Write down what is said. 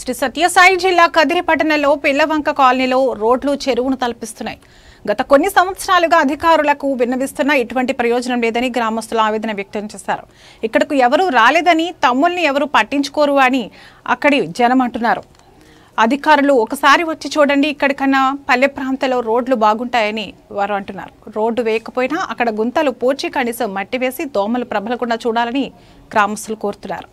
శ్రీ సత్యసాయి జిల్లా కదిరి పట్టణంలో పిల్లవంక కాలనీలో రోడ్లు చెరువును తలపిస్తున్నాయి. గత కొన్ని సంవత్సరాలుగా అధికారులకు విన్నవిస్తున్నా ఇటువంటి ప్రయోజనం లేదని గ్రామస్తులు ఆవేదన వ్యక్తం చేశారు. ఇక్కడకు ఎవరూ రాలేదని, తమ్ముల్ని ఎవరూ పట్టించుకోరు అని అక్కడి జనం అంటున్నారు. అధికారులు ఒకసారి వచ్చి చూడండి, ఇక్కడికన్నా పల్లె ప్రాంతంలో రోడ్లు బాగుంటాయని వారు అంటున్నారు. రోడ్డు వేయకపోయినా అక్కడ గుంతలు పూడ్చి కనీసం మట్టి వేసి దోమలు ప్రబలకుండా చూడాలని గ్రామస్తులు కోరుతున్నారు.